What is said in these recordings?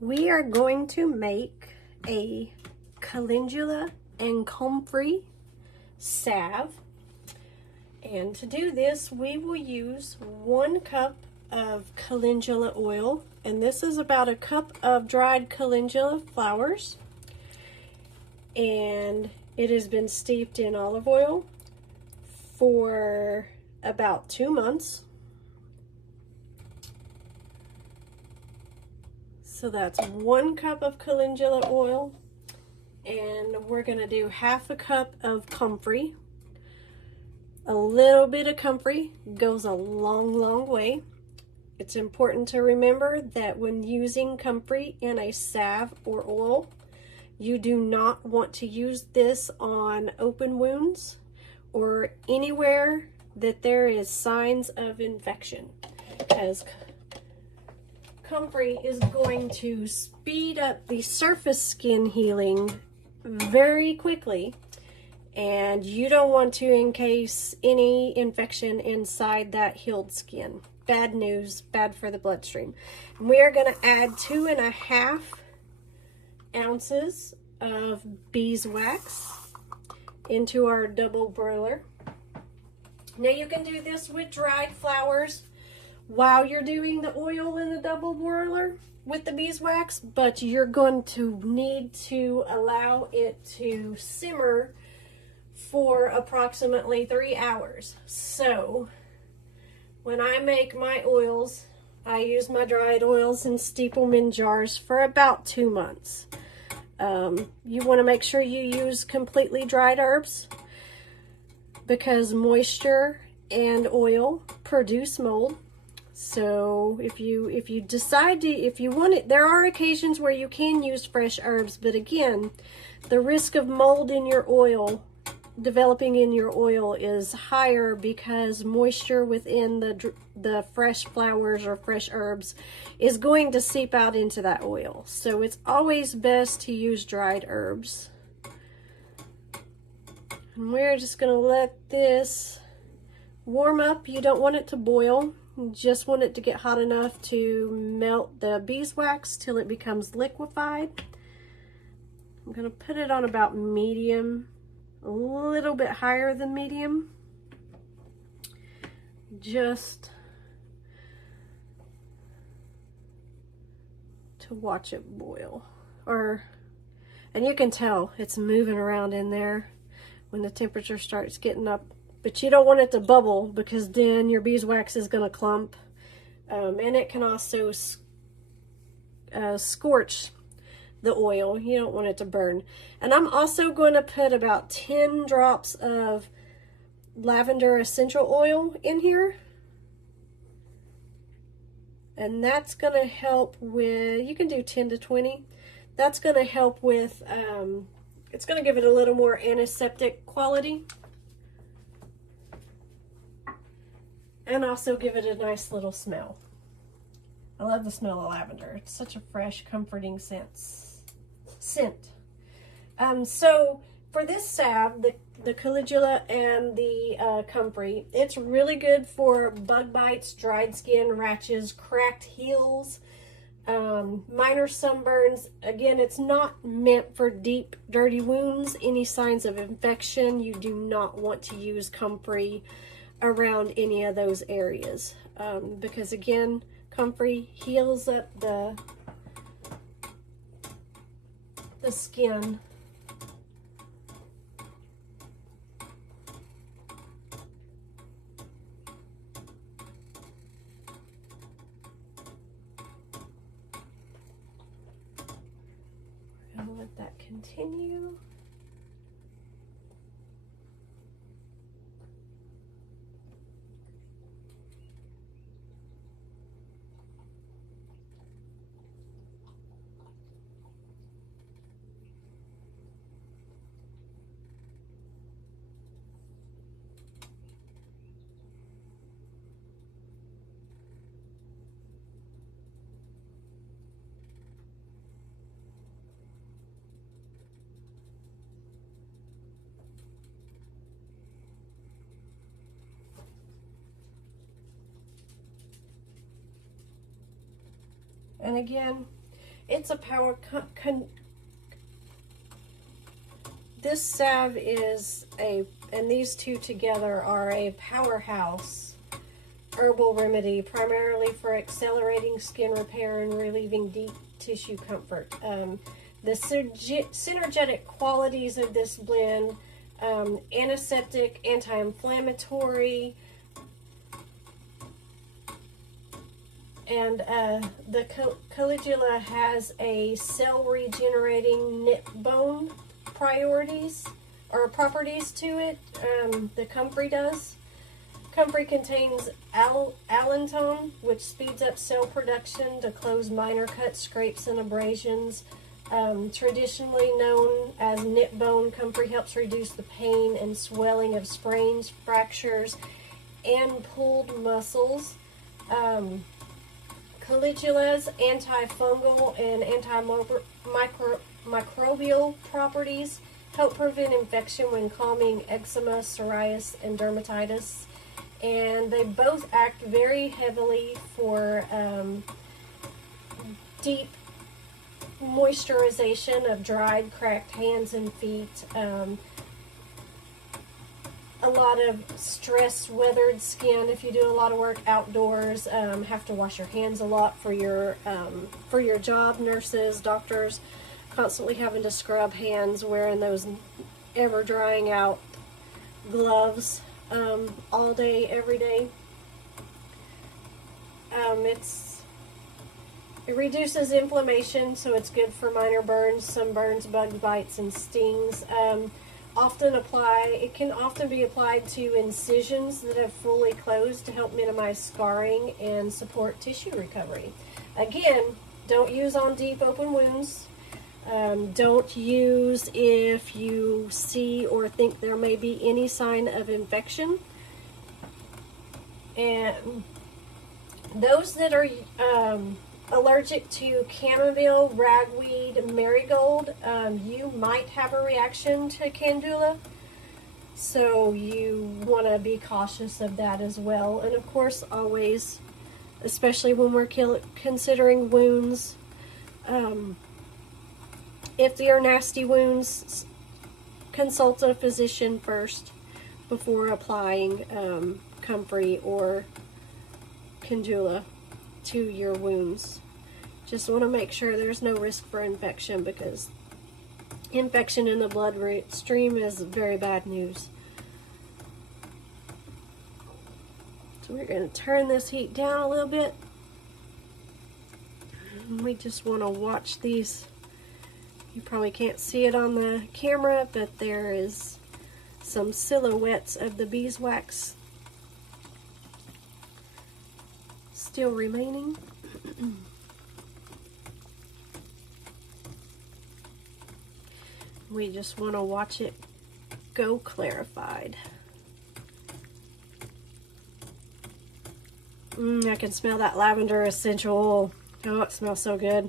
We are going to make a Calendula and Comfrey salve. And to do this, we will use 1 cup of calendula oil. And this is about a cup of dried calendula flowers. And it has been steeped in olive oil for about 2 months. So that's 1 cup of calendula oil, and we're going to do half a cup of comfrey. A little bit of comfrey goes a long way. It's important to remember that when using comfrey in a salve or oil, you do not want to use this on open wounds or anywhere that there is signs of infection, because comfrey is going to speed up the surface skin healing very quickly, and you don't want to encase any infection inside that healed skin. Bad news, bad for the bloodstream. And we are going to add 2.5 ounces of beeswax into our double broiler. Now you can do this with dried flowers while you're doing the oil in the double broiler with the beeswax, but you're going to need to allow it to simmer for approximately 3 hours. So when I make my oils, I use my dried oils and steep them in jars for about 2 months. You want to make sure you use completely dried herbs, because moisture and oil produce mold. So if you decide to, if you want it, there are occasions where you can use fresh herbs, but again, the risk of mold in your oil, developing in your oil, is higher because moisture within the fresh flowers or fresh herbs is going to seep out into that oil. So it's always best to use dried herbs. And we're just going to let this warm up. You don't want it to boil. You just want it to get hot enough to melt the beeswax till it becomes liquefied. I'm going to put it on about medium, a little bit higher than medium, just to watch it boil. And you can tell it's moving around in there when the temperature starts getting up. But you don't want it to bubble, because then your beeswax is going to clump. And it can also scorch the oil. You don't want it to burn. And I'm also going to put about 10 drops of lavender essential oil in here. And that's going to help with, you can do 10 to 20. That's going to help with, it's going to give it a little more antiseptic quality. And also give it a nice little smell. I love the smell of lavender. It's such a fresh, comforting scent. So for this salve, the calendula and the comfrey, it's really good for bug bites, dried skin, rashes, cracked heels, minor sunburns. Again, it's not meant for deep, dirty wounds. Any signs of infection, you do not want to use comfrey around any of those areas, because again, comfrey heals up the skin. We're going to let that continue. And again, It's a power this salve is and these two together are a powerhouse herbal remedy, primarily for accelerating skin repair and relieving deep tissue comfort. The synergetic qualities of this blend, antiseptic, anti-inflammatory, and the Calendula has a cell regenerating knit bone properties to it. The Comfrey does. Comfrey contains allantoin, which speeds up cell production to close minor cuts, scrapes, and abrasions. Traditionally known as knit bone, Comfrey helps reduce the pain and swelling of sprains, fractures, and pulled muscles. Calendula's antifungal and antimicrobial properties help prevent infection when calming eczema, psoriasis, and dermatitis. And they both act very heavily for deep moisturization of dried, cracked hands and feet. A lot of stress, weathered skin. If you do a lot of work outdoors, have to wash your hands a lot for your job. Nurses, doctors, constantly having to scrub hands, wearing those ever drying out gloves all day, every day. It reduces inflammation, so it's good for minor burns, sunburns, bug bites, and stings. It can often be applied to incisions that have fully closed to help minimize scarring and support tissue recovery. Again, don't use on deep open wounds. Don't use if you see or think there may be any sign of infection. And those that are allergic to chamomile, ragweed, marigold, you might have a reaction to Calendula, so you want to be cautious of that as well. And of course, always, especially when we're considering wounds, if they are nasty wounds, consult a physician first before applying Comfrey or Calendula to your wounds. Just want to make sure there's no risk for infection, because infection in the bloodstream is very bad news. So we're going to turn this heat down a little bit. We just want to watch these. You probably can't see it on the camera, but there is some silhouettes of the beeswax still remaining. We just want to watch it go clarified. I can smell that lavender essential oil. Oh, it smells so good.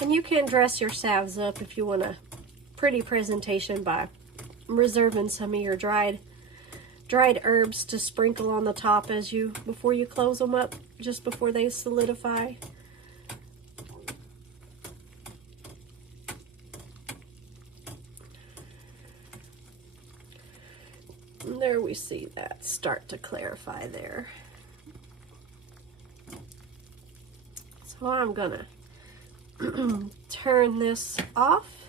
And you can dress your salves up if you want a pretty presentation by reserving some of your dried herbs to sprinkle on the top before you close them up, just before they solidify. And there we see that start to clarify there. So I'm gonna turn this off,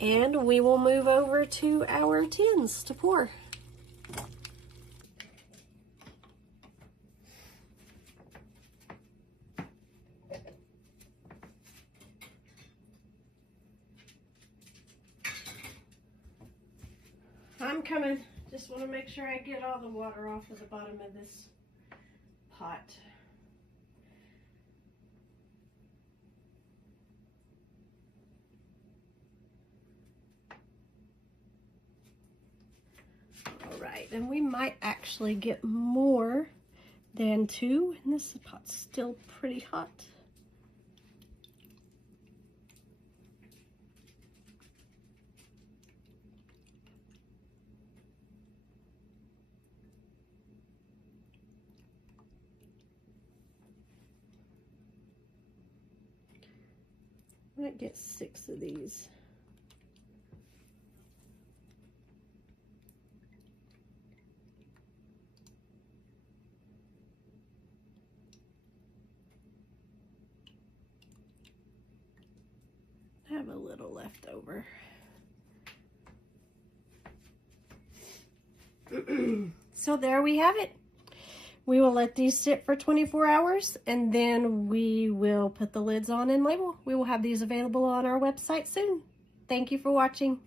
and we will move over to our tins to pour. I'm coming. Just want to make sure I get all the water off of the bottom of this pot. right, and we might actually get more than 2, and this pot's still pretty hot. I might get 6 of these. I have a little left over. So there we have it. We will let these sit for 24 hours and then we will put the lids on and label. We will have these available on our website soon. Thank you for watching.